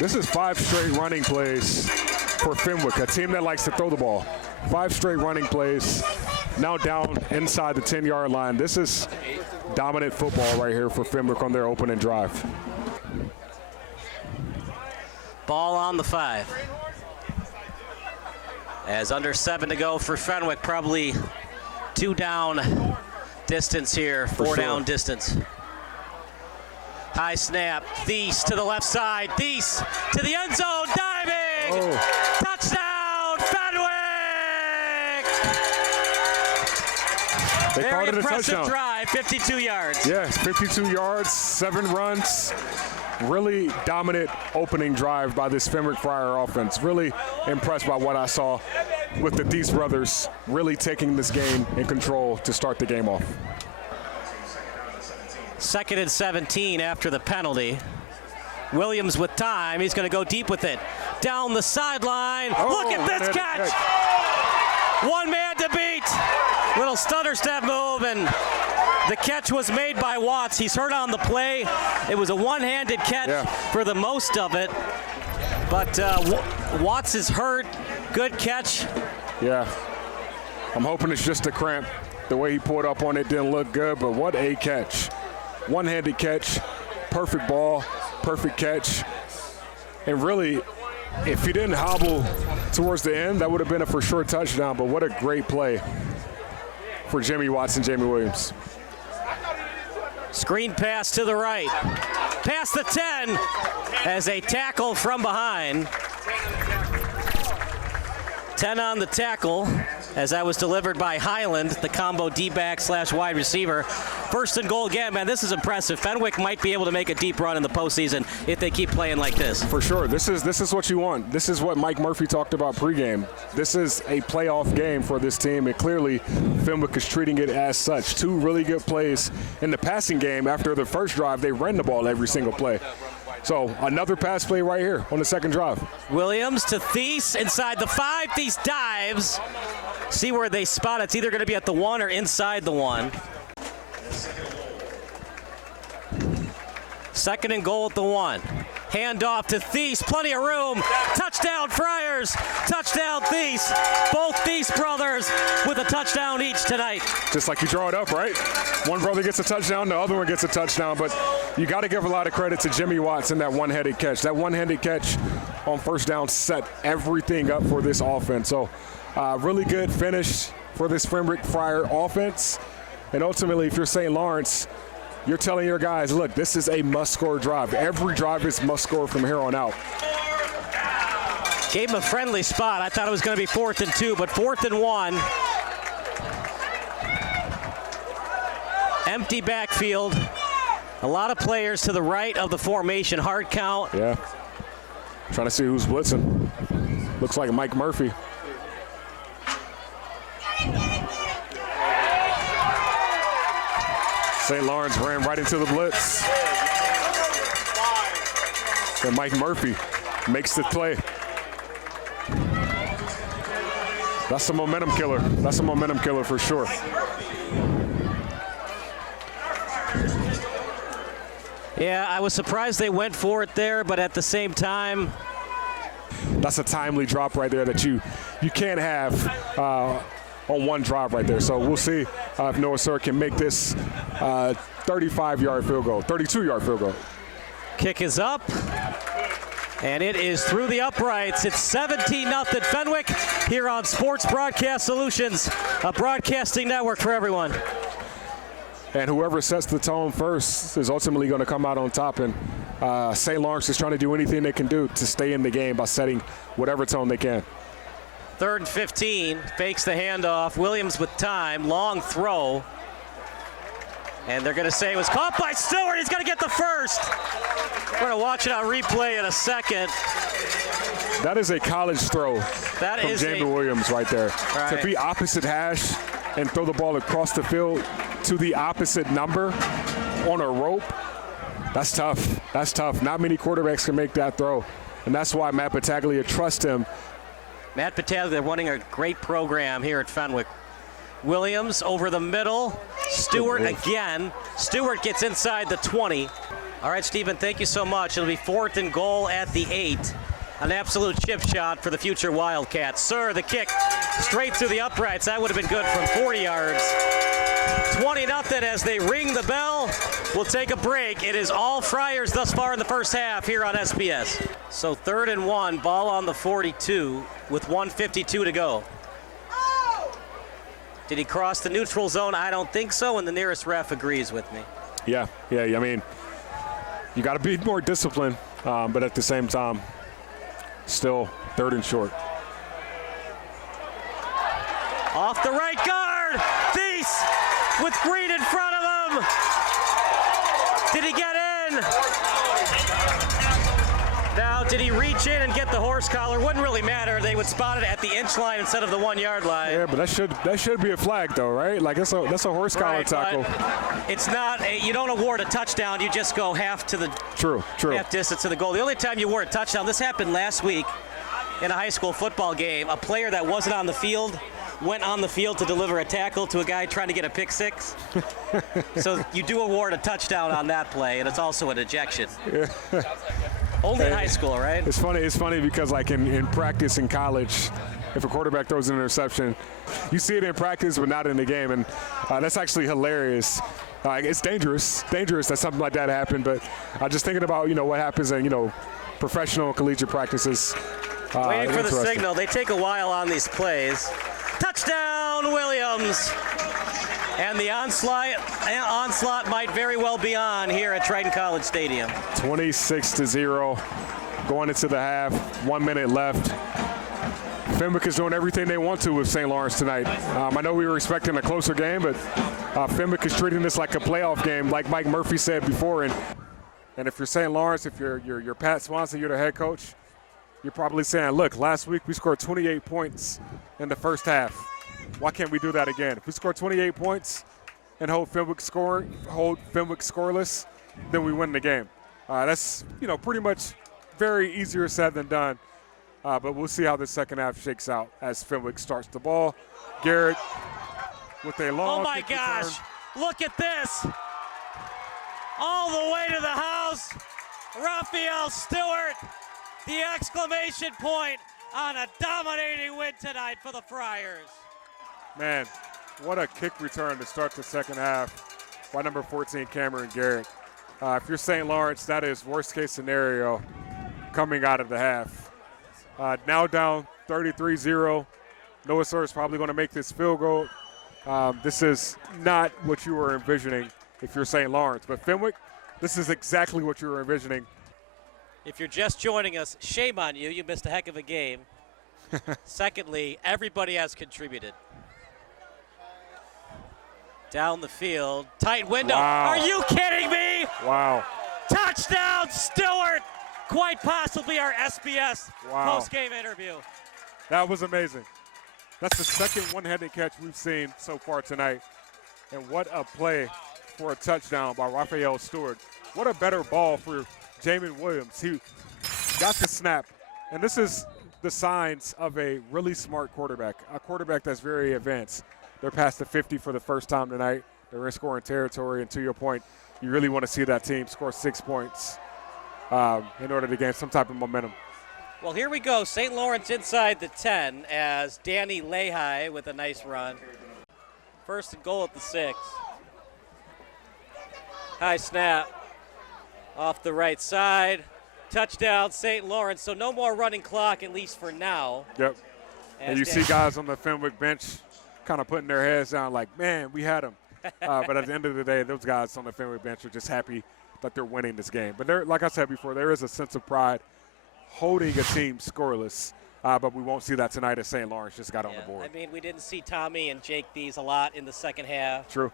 This is 5 straight running plays for Fenwick, a team that likes to throw the ball. 5 straight running plays, now down inside the 10-yard line. This is dominant football right here for Fenwick on their opening drive. Ball on the 5. As under 7 to go for Fenwick, probably 2 down distance here, 4 down distance. High snap, Thies to the left side, Thies to the end zone, diving! Touchdown, Fenwick! They Very called it a impressive touchdown. drive, 52 yards. Yes, 52 yards, 7 runs. Really dominant opening drive by this Fenwick Friar offense. Really impressed by what I saw with the Thies brothers really taking this game in control to start the game off. 2nd and 17 after the penalty. Williams with time. He's going to go deep with it. Down the sideline. Look at this catch. One man to beat. Little stutter step move, and the catch was made by Watts. He's hurt on the play. It was a one-handed catch for the most of it. But Watts is hurt. Good catch. Yeah. I'm hoping it's just a cramp. The way he pulled up on it didn't look good, but what a catch. One-handed catch, perfect ball, perfect catch. And really, if he didn't hobble towards the end, that would have been a for sure touchdown, but what a great play for Jimmy Watts and Jamie Williams. Screen pass to the right. Past the 10 as a tackle from behind. 10 on the tackle as that was delivered by Highland, the combo D-back / wide receiver. 1st and goal again, man, this is impressive. Fenwick might be able to make a deep run in the postseason if they keep playing like this. For sure, this is what you want. This is what Mike Murphy talked about pregame. This is a playoff game for this team, and clearly Fenwick is treating it as such. 2 really good plays in the passing game. After the first drive, they ran the ball every single play. So another pass play right here on the 2nd drive. Williams to Thies inside the 5. Thies dives. See where they spot. It's either going to be at the 1 or inside the 1. 2nd and goal at the 1. Handoff to Thies. Plenty of room. Touchdown Friars. Touchdown Thies. Both Thies brothers with a touchdown each tonight. Just like you draw it up, right? One brother gets a touchdown, the other one gets a touchdown. But you got to give a lot of credit to Jimmy Watts in that one-handed catch. That one-handed catch on 1st down set everything up for this offense. So really good finish for this Fenwick Friar offense. And ultimately, if you're St. Lawrence, you're telling your guys, look, this is a must-score drive. Every drive is must-score from here on out. Gave him a friendly spot. I thought it was going to be 4th and 2, but 4th and 1. Empty backfield. A lot of players to the right of the formation. Hard count. Yeah. Trying to see who's blitzing. Looks like Mike Murphy. St. Lawrence ran right into the blitz. And Mike Murphy makes the play. That's a momentum killer. That's a momentum killer for sure. Yeah, I was surprised they went for it there, but at the same time, that's a timely drop right there that you can't have on one drive right there. So we'll see if Noah Sir can make this 35-yard field goal, 32-yard field goal. Kick is up, and it is through the uprights. It's 17-0 Fenwick here on Sports Broadcast Solutions, a broadcasting network for everyone. And whoever sets the tone first is ultimately going to come out on top. And St. Lawrence is trying to do anything they can do to stay in the game by setting whatever tone they can. 3rd and 15, fakes the handoff. Williams with time, long throw. And they're going to say it was caught by Stewart. He's going to get the first. We're going to watch it on replay in a second. That is a college throw from Jamie Williams right there. Right. To be opposite hash and throw the ball across the field to the opposite number on a rope, that's tough. That's tough. Not many quarterbacks can make that throw. And that's why Matt Battaglia trusts him. Matt Battaglia running a great program here at Fenwick. Williams over the middle. Stewart again. Stewart gets inside the 20. All right, Stephen, thank you so much. It'll be 4th and goal at the 8. An absolute chip shot for the future Wildcats. Sir, the kick straight through the uprights. That would have been good from 40 yards. 20-0 as they ring the bell. We'll take a break. It is all Friars thus far in the first half here on SBS. So 3rd and 1, ball on the 42 with 1:52 to go. Did he cross the neutral zone? I don't think so, and the nearest ref agrees with me. Yeah. I mean, you got to be more disciplined, but at the same time, still 3rd and short. Off the right guard, Thies with Green in front of him. Did he get in? Now, did he reach in and get the horse collar? Wouldn't really matter. They would spot it at the inch line instead of the 1 yard line. Yeah, but that should be a flag, though, right? Like that's a horse collar tackle. It's not. You don't award a touchdown. You just go half to the half distance to the goal. The only time you award a touchdown. This happened last week in a high school football game. A player that wasn't on the field went on the field to deliver a tackle to a guy trying to get a pick six. So you do award a touchdown on that play, and it's also an ejection. Yeah. Only in high school, right? It's funny because like in practice in college, if a quarterback throws an interception, you see it in practice but not in the game, and that's actually hilarious. It's dangerous that something like that happened, but just thinking about what happens in professional collegiate practices. Waiting for the signal. They take a while on these plays. Touchdown, Williams. And the onslaught might very well be on here at Triton College Stadium. 26-0 going into the half. 1 minute left. Fenwick is doing everything they want to with St. Lawrence tonight. I know we were expecting a closer game, but Fenwick is treating this like a playoff game, like Mike Murphy said before. And if you're St. Lawrence, if you're Pat Swanson, you're the head coach, you're probably saying, look, last week we scored 28 points in the first half. Why can't we do that again? If we score 28 points and hold Fenwick scoreless, then we win the game. That's pretty much very easier said than done. But we'll see how the second half shakes out as Fenwick starts the ball. Garrett with a long. Oh my gosh! Return. Look at this! All the way to the house, Raphael Stewart. The exclamation point on a dominating win tonight for the Friars. Man, what a kick return to start the second half by number 14, Cameron Garrett. If you're St. Lawrence, that is worst-case scenario coming out of the half. Now down 33-0. Noah Sir is probably going to make this field goal. This is not what you were envisioning if you're St. Lawrence. But Fenwick, this is exactly what you were envisioning. If you're just joining us, shame on you. You missed a heck of a game. Secondly, everybody has contributed. Down the field, tight window. Wow. Are you kidding me? Wow. Touchdown, Stewart. Quite possibly our SBS post-game interview. That was amazing. That's the second one-handed catch we've seen so far tonight. And what a play for a touchdown by Raphael Stewart. What a better ball for Jamin Williams. He got the snap. And this is the signs of a really smart quarterback, a quarterback that's very advanced. They're past the 50 for the first time tonight. They're in scoring territory. And to your point, you really want to see that team score 6 points in order to gain some type of momentum. Well, here we go. St. Lawrence inside the 10 as Danny Lehi with a nice run. First and goal at the 6. High snap off the right side. Touchdown, St. Lawrence. So no more running clock, at least for now. Yep. And you see guys on the Fenwick bench kind of putting their heads down like, man, we had them. But at the end of the day, those guys on the Fenwick bench are just happy that they're winning this game. But there, like I said before, there is a sense of pride holding a team scoreless. But we won't see that tonight as St. Lawrence just got on the board. I mean, we didn't see Tommy and Jake Thies a lot in the second half. True.